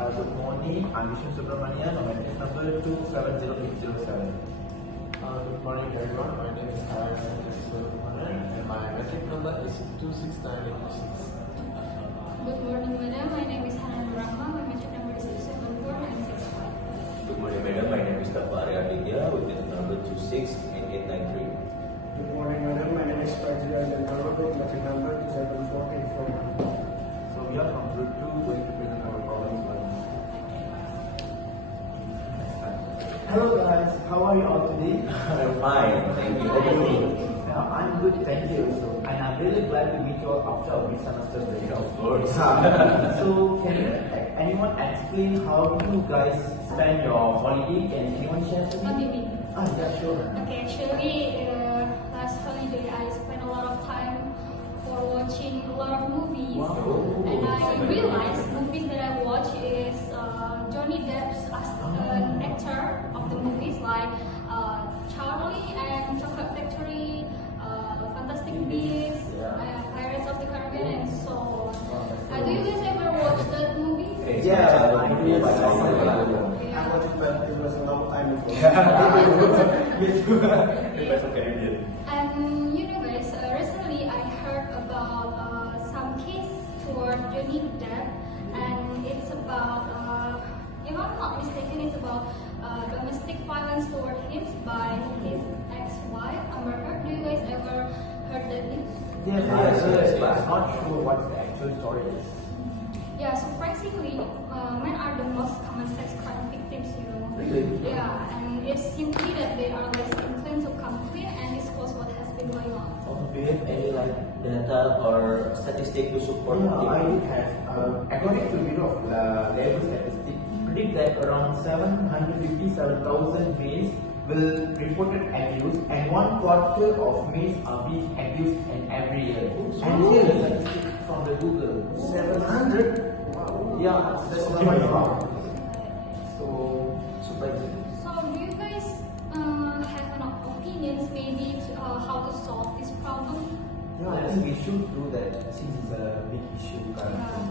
Good morning, I'm Vishnu Subramanian, my metric number 270807. Good morning everyone, my name is Subramanian and my metric number is 269826. Good morning, madam. My name is Hanan Rahma. My metric number is 74965. Good morning, madam. My name is Tafari Aditya with the number 268893. Good morning, madam. My name is Fajra Zandarado, metric number 27484. So we are from group 2 going to present our problems. Hello guys, how are you all today? I'm fine, thank you. How about you? I'm good, thank you. And I'm really glad to meet you all after a mid-semester break. Of course. So, can anyone explain how you guys spend your holiday? Can anyone share with me? Me. Yeah, sure. Okay, actually, last holiday I spent a lot of time for watching a lot of movies. Wow. And I realized movies that I watch is Johnny Depp's an actor of the movies like Charlie and Chocolate Factory, Fantastic Beasts, Pirates of the Caribbean, and so on. Do you guys ever watch that movie? Yeah, I do. I watched it, but it was a long time ago. And you know guys, recently I heard about some case toward Johnny Depp, and it's about, if I'm not mistaken, it's about domestic violence toward him by his ex-wife, Amber Heard. Do you guys ever heard that news? Yes, but I'm not sure what the actual story is. Yeah, surprisingly, men are the most common sex crime victims, you know. Really? Yeah, and it's simply that they are less inclined to come clean and disclose what has been going on. Do you have any data or statistic to support Yeah, I it? did have. According to Bureau of Labor Statistics, predict that around 757,000 males will reported abuse, and 1/4 of males are being abused in every year. And here is a statistic from the Google. 700? Wow. Yeah, that's quite wrong. So surprising. So, do you guys have an opinions maybe how to solve this problem? Yeah, I think we should do that since it's a big issue currently.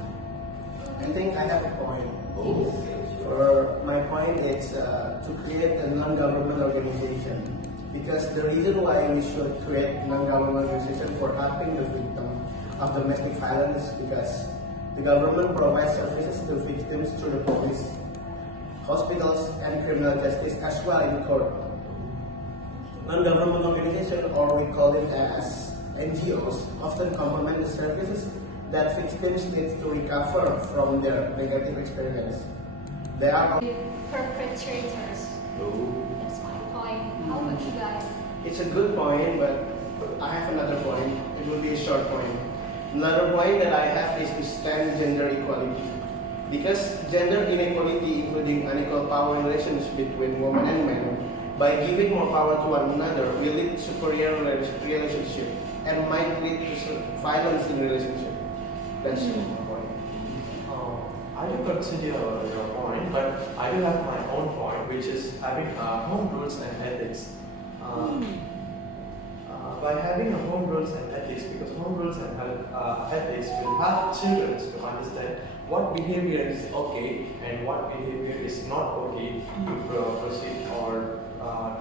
I think I have a point. Oh, For my point is to create a non-government organization, because the reason why we should create non-government organization for helping the victim of domestic violence is because the government provides services to victims through the police, hospitals, and criminal justice as well in court. Non-government organization, or we call it as NGOs, often complement the services that victims need to recover from their negative experience. They are Perpetrators. That's my point. How about you guys? It's a good point, but I have another point. It will be a short point. Another point that I have is to stand gender equality. Because gender inequality, including unequal power relations between women and men, by giving more power to one another, will lead to superior relationship and might lead to violence in relationship. That's my point. I do consider your point, but I do have my own point, which is having home rules and ethics. By having a home rules and ethics, because home rules and ethics will help children to understand what behavior is okay and what behavior is not okay to proceed or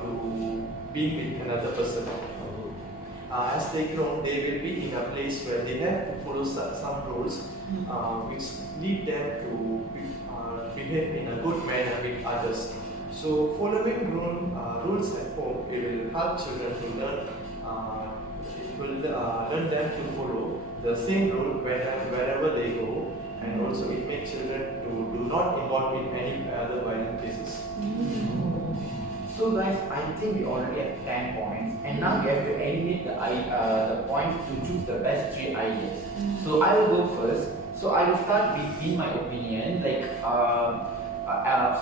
to be with another person. As they grow, they will be in a place where they have to follow some rules which lead them to behave in a good manner with others. So following rules at home, it will help children to learn. It will learn them to follow the same rule wherever they go, and also it makes children to do not involve in any other violent cases. So guys, I think we already have 10 points, and now we have to eliminate the points to choose the best 3 ideas. So I will go first. So I will start with, in my opinion, like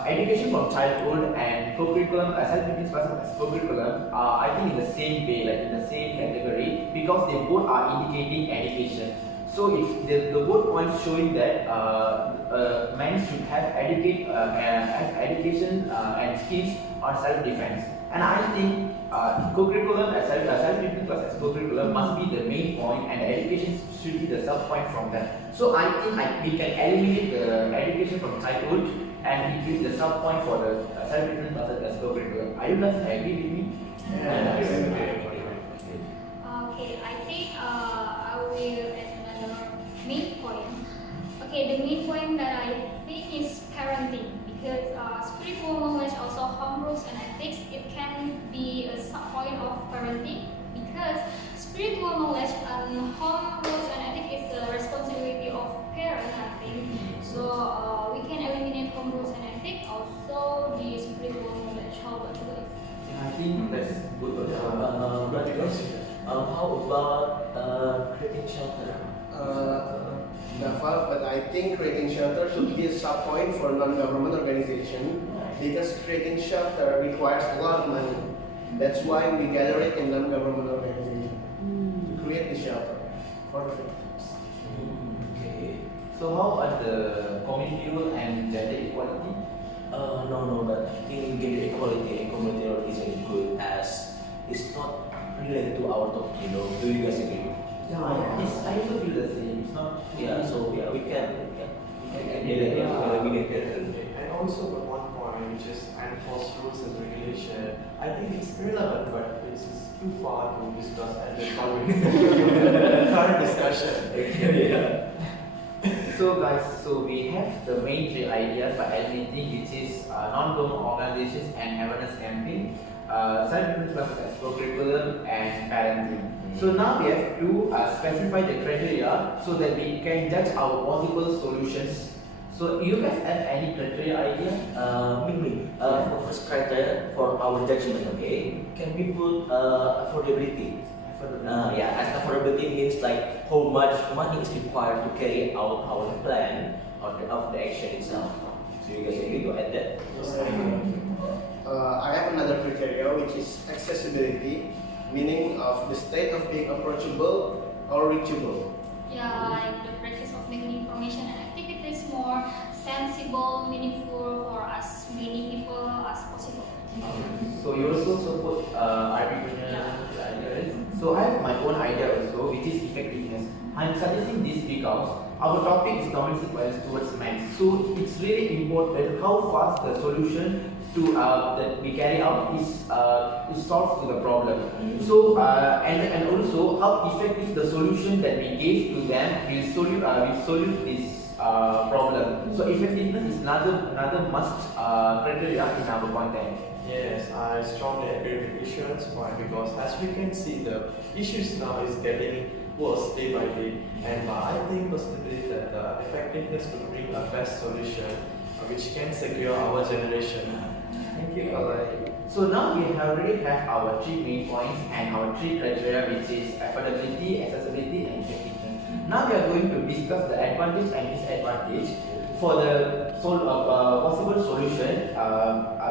education from childhood and co-curriculum, self-defense classes as co-curriculum, I think in the same way, like in the same category, because they both are indicating education. So if the both points showing that men should have education and skills on self-defense. And I think co-curriculum as self-driven class as co-curriculum must be the main point, and education should be the sub-point from that. So I think we can eliminate the education from childhood and it is the sub-point for the self-driven classes as co-curriculum. Are you guys agree with me? Yeah, Okay, I think I will add another main point. Okay, the main point that I think is parenting, because spiritual knowledge, also home rules and ethics, it can be a sub point of parenting, because spiritual knowledge and home rules and ethics is the responsibility of parents, I think. So we can eliminate home rules and ethics, also the spiritual knowledge. How about you guys? I think that's good. How about creating shelter? But I think creating shelter should be a sub point for non-government organization, because creating shelter requires a lot of money. That's why we gather it in non-government organization to create the shelter for the victims. Okay. So how about the community rule and gender equality? No, but I think gender equality and community role is as good as it's not related to our topic. You know, do you guys agree? Yeah, I also feel the same. It's not. Yeah, so yeah, we can eliminate that. And also got one point, which is enforce rules and regulation. I think it's relevant, but it's too far to discuss at the current discussion. Yeah. So guys, we have the main three ideas by eliminating, which is non-government organizations and awareness campaign, self-driven classes as co-curriculum, and parenting. So now we have to specify the criteria so that we can judge our possible solutions. So you guys have any criteria idea? For first criteria for our judgment, okay, can we put affordability? Yeah, as affordability means like how much money is required to carry out our plan of the action itself. So you guys agree to add that? I have another criteria, which is accessibility, meaning of the state of being approachable or reachable. Yeah, like the practice of making information and activities more sensible, meaningful for as many people as possible. So you also support arbitration ideas. So I have my own idea also, which is effectiveness. I'm suggesting this because our topic is domestic violence towards men. So it's really important how fast the solution to that we carry out is solves to the problem. So and also how effective the solution that we gave to them will solve this problem. So effectiveness is another must criteria in our content. Yes, I strongly agree with Ishwan's point, because as we can see, the issues now is getting worse day by day, and I think personally that the effectiveness will bring a best solution which can secure our generation. Thank you, Kalai. So now we already have our three main points and our three criteria, which is affordability, accessibility, and effectiveness. Now we are going to discuss the advantage and disadvantage for the possible solution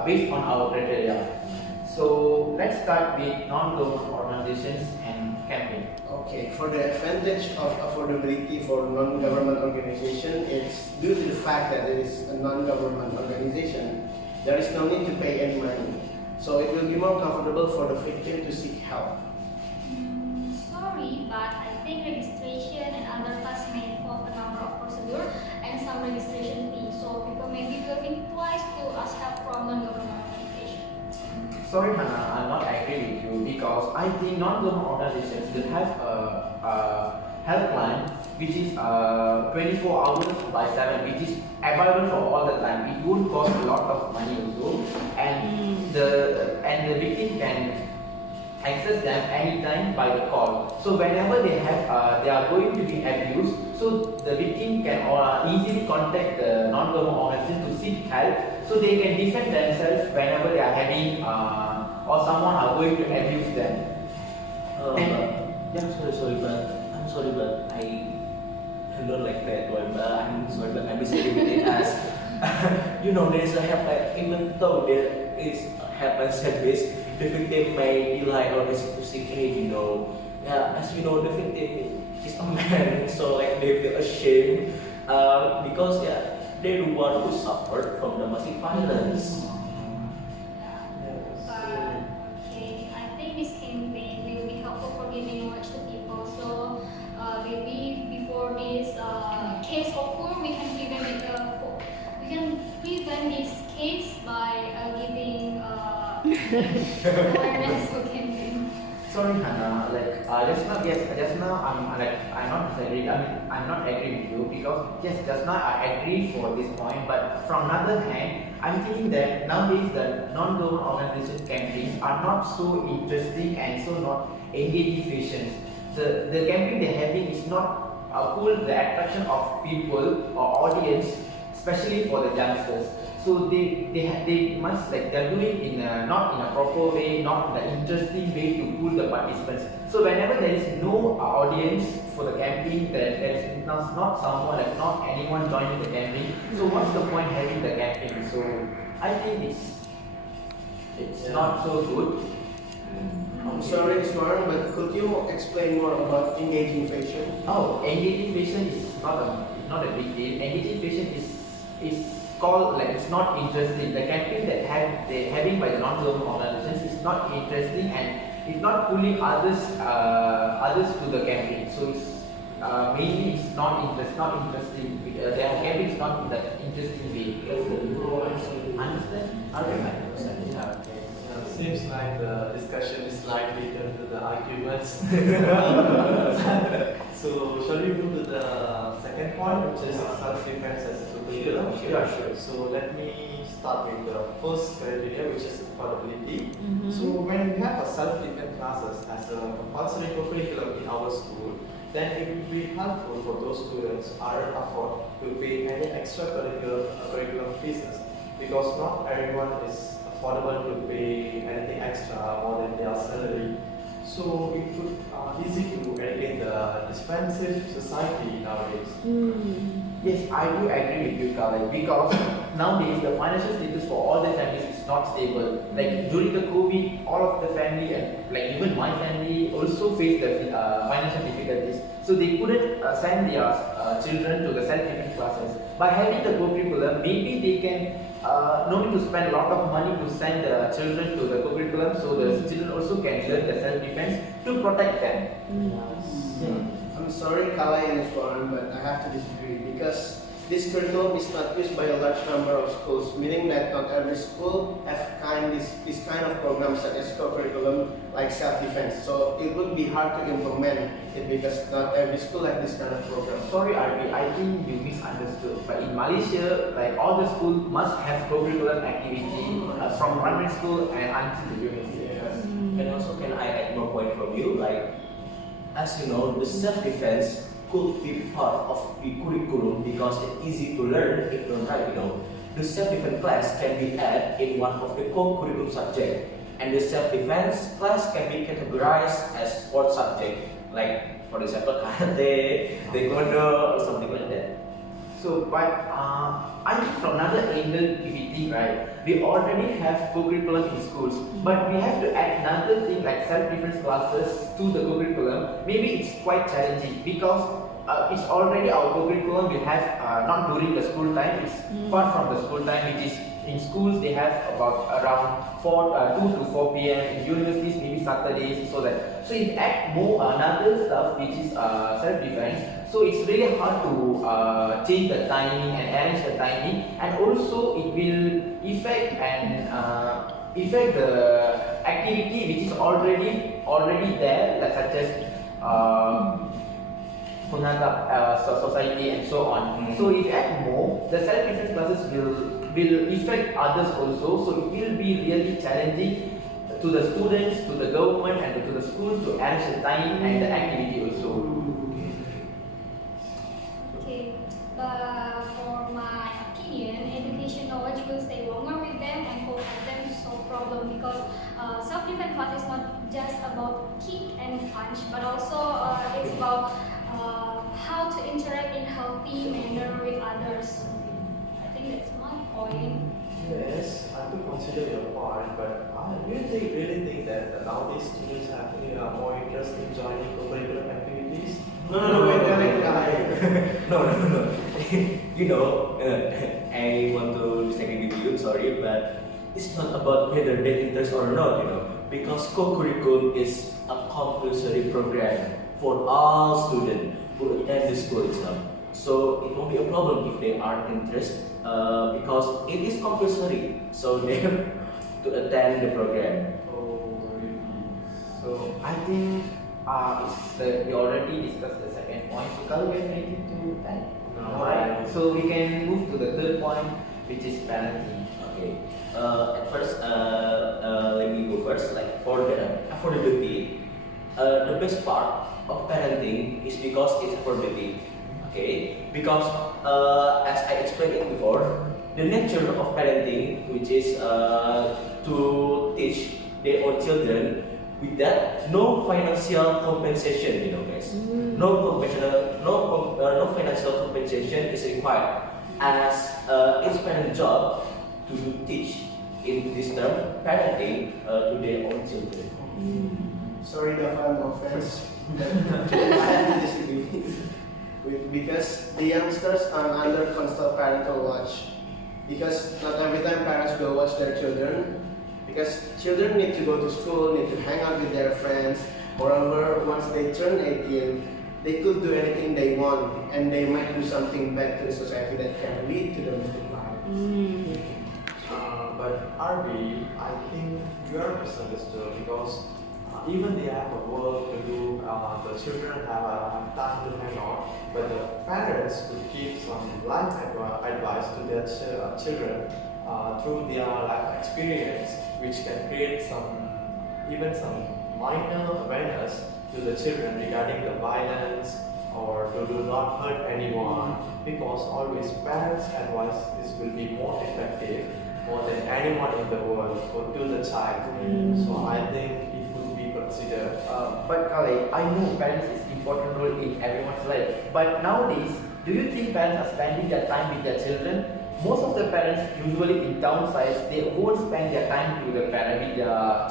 based on our criteria. So let's start with non-government organizations and campaign. Okay, for the advantage of affordability for non-government organization, it's due to the fact that it is a non-government organization. There is no need to pay any money, so it will be more comfortable for the victim to seek help. Sorry, but I think registration and other tasks may involve a number of procedures and some registration fees, so people may be looking twice to ask help from non-government organizations. Sorry, Hannah, I'm not agree with you because I think non-government organizations will have a helpline which is 24 hours by 7, which is available for all the time. It would cost a lot of money also, and the victim can access them anytime by the call. So whenever they are going to be abused, so the victim can easily contact the non-government organization to seek help, so they can defend themselves whenever they are having or someone are going to abuse them. I'm sorry, but I don't like that one. I'm sorry, but I'm disagreeing with us. You know, there's a helpline. Even though there is a helpline service, the victim may rely on it to seek aid. You know, yeah, as you know, the victim is a man, so like they feel ashamed because yeah, they're the one who suffered from domestic violence. But awareness for camping. Sorry, Hannah. Just now I'm not disagreeing. I'm not agreeing with you because yes, just now I agree for this point. But from another hand, I'm thinking that nowadays the non-government organization campaigns are not so interesting and so not engaging patients. The campaign they're having is not cool the attraction of people or audience, especially for the youngsters. So they must they're doing in not in a proper way, not in an interesting way to pull the participants. So whenever there is no audience for the campaign, there is not someone not anyone joining the campaign. So what's the point having the campaign? So I think it's not so good. I'm sorry, Iswaran, but could you explain more about engaging patient? Oh, engaging patient is not a big deal. Engaging patient is called it's not interesting. The campaign that they're having by the non-government organizations is not interesting and it's not pulling others to the campaign. So it's mainly it's not interesting. Their campaign is not in that interesting way. Understand? Okay. Seems like the discussion is slightly turned to the arguments. So, shall we move to the second point, which is self-defense as a curriculum? Sure. So, let me start with the first criteria, which is affordability. So, when we have a self-defense classes as a compulsory curriculum in our school, then it would be helpful for those students who aren't afford to pay any curriculum fees, because not everyone is affordable to pay anything extra more than their salary. So it would easy to educate the expensive society nowadays. Yes, I do agree with you, Khaled, because nowadays the financial status for all the families is not stable. Like during the COVID, all of the family and even my family also faced the financial difficulties. So they couldn't send their children to the self-defense classes. By having the co-curriculum, maybe they can no need to spend a lot of money to send the children to the co-curriculum, so the children also can learn the self-defense to protect them. I'm sorry, Kala and Iswaran, but I have to disagree because this curriculum is not used by a large number of schools, meaning that not every school have this kind of programs such as co-curriculum like self-defense. So it would be hard to implement it because not every school have this kind of program. Sorry, RB, I think you misunderstood. But in Malaysia, all the schools must have co-curriculum activity from primary school and until the university. Yes. And also, can I add more point from you? As you know, the self-defense could be part of the curriculum because it's easy to learn if done right. The self-defense class can be added in one of the co-curriculum subject, and the self-defense class can be categorized as sports subject, like for example karate, taekwondo, or something like that. So, but I think from another angle, if you think we already have co-curriculum in schools, but we have to add another thing like self-defense classes to the co-curriculum. Maybe it's quite challenging because it's already our co-curriculum we have not during the school time, it's apart from the school time, which is in schools they have about around 2 to 4 p.m. In universities maybe Saturdays, so if you add more another stuff which is self-defense, so it's really hard to change the timing and arrange the timing, and also it will affect the activity which is already there, such as society and so on. So if you add more, the self-defense classes will affect others also. So it will be really challenging to the students, to the government, and to the schools to arrange the time and the activity also. Okay, but for my opinion, education knowledge will stay longer with them and will help them to solve problems, because self-defense class is not just about kick and punch, but also it's about how to interact in healthy manner with others. I think that's my point. Yes, I could consider your point, but I really think that nowadays students actually are more interested in joining co-curricular activities. No, wait, No. I want to disagree with you, sorry, but it's not about whether they interest or not, because co-curriculum is a compulsory program for all students who attend the school itself. So it won't be a problem if they are interested because it is compulsory. So they have to attend the program. Oh, really? So I think we already discussed the second point. So Kal, you have anything to add? No. Alright. So we can move to the third point, which is parenting. Okay. At first, let me go first. Like for the affordability, the best part of parenting is because it's affordability. Okay. Because as I explained it before, the nature of parenting, which is to teach their own children, with that no financial compensation, you know, guys. No financial compensation is required, as it's parent job to teach in this term parenting to their own children. Sorry, Dava, no offense. I have to disagree because the youngsters are under constant parental watch. Because not every time parents will watch their children. Because children need to go to school, need to hang out with their friends. Moreover, once they turn 18, they could do anything they want, and they might do something bad to the society that can lead to domestic violence. But RB, I think you are misunderstood because even they have a work to do, the children have time to hang out, but the parents could give some life advice to their children through their life experience, which can create even some minor awareness to the children regarding the violence or to do not hurt anyone, because always parents' advice will be more effective more than anyone in the world to the child. So I think it could be considered. But Kale, I know parents is important role in everyone's life. But nowadays, do you think parents are spending their time with their children? Most of the parents, usually in downsides, they won't spend their time with their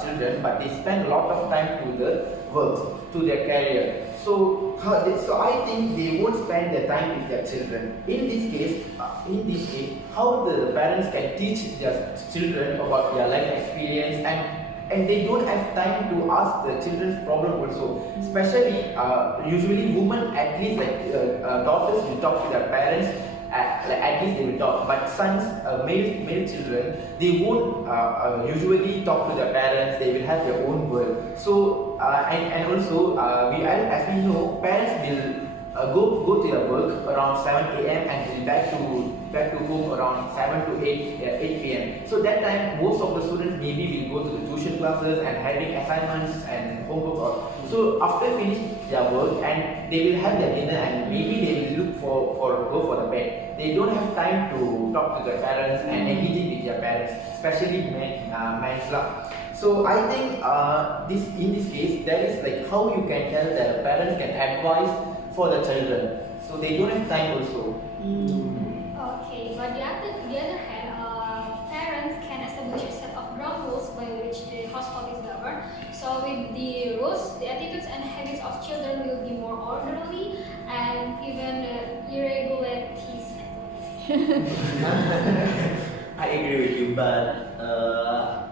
children, but they spend a lot of time to the work, to their career. So I think they won't spend their time with their children. In this case, how the parents can teach their children about their life experience, and they don't have time to ask the children's problem also. Especially, usually women, at least like daughters will talk to their parents. At least they will talk, but sons, male children, they won't usually talk to their parents. They will have their own world. So and also as we know, parents will go to their work around 7 a.m. and will back to home around 7 to 8 p.m. So that time, most of the students maybe will go to the tuition classes and having assignments and homework. So after finishing their work, and they will have their dinner, and maybe they will look go for the bed. They don't have time to talk to their parents and engaging with their parents, especially men's luck. So I think in this case, that is like how you can tell that parents can advise for the children. So they don't have time also. Okay, but the other hand, parents can establish a set of ground rules by which the household is governed. So with the rules, the attitudes and habits of children will be more orderly, and even irregularities. I agree with you, but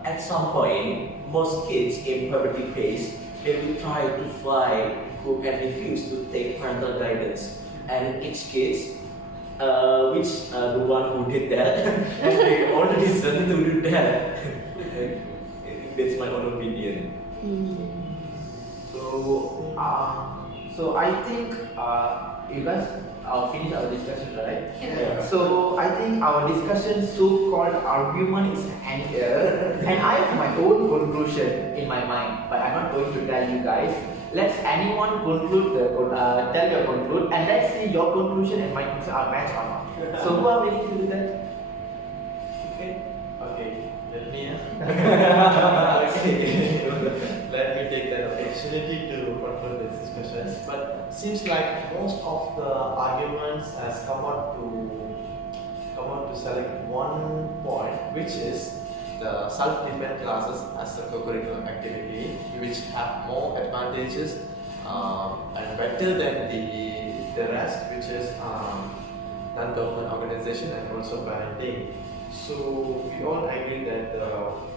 at some point, most kids in puberty phase, they will try to fly and refuse to take parental guidance. And each kid, the one who did that, has their own reason to do that. That's my own opinion. So I think you guys finish our discussion, right? Yeah. So I think our discussion, so-called argument, is ended, and I have my own conclusion in my mind, but I'm not going to tell you guys. Let's anyone conclude tell your conclude, and let's see your conclusion and my conclusion are matched or not. So who are willing to do that? Okay, let me let me take that opportunity to conclude this discussion. But seems like most of the arguments has come out to select one point, which is the self-defense classes as a co-curriculum activity, which have more advantages and better than the rest, which is non-government organization and also parenting. So we all agree that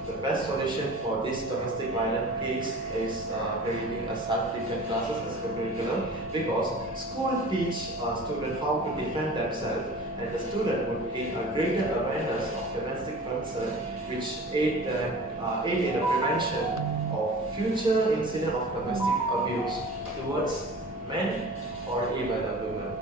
the best solution for this domestic violence case is creating a self-defense classes as a curriculum, because school teach students how to defend themselves and the student would gain a greater awareness of domestic concern, which aid in the prevention of future incident of domestic abuse towards men or even the women.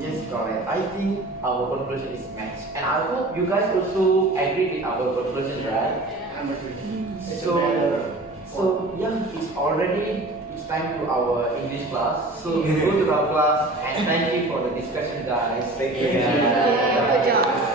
Yes, correct. I think our conclusion is matched, and I hope you guys also agree with our conclusion, right? I'm agreeing. It's a So, matter so yeah, it's time to our English class. So we go to our class, and thank you for the discussion, guys. Thank you. Thank you. Yeah, good job.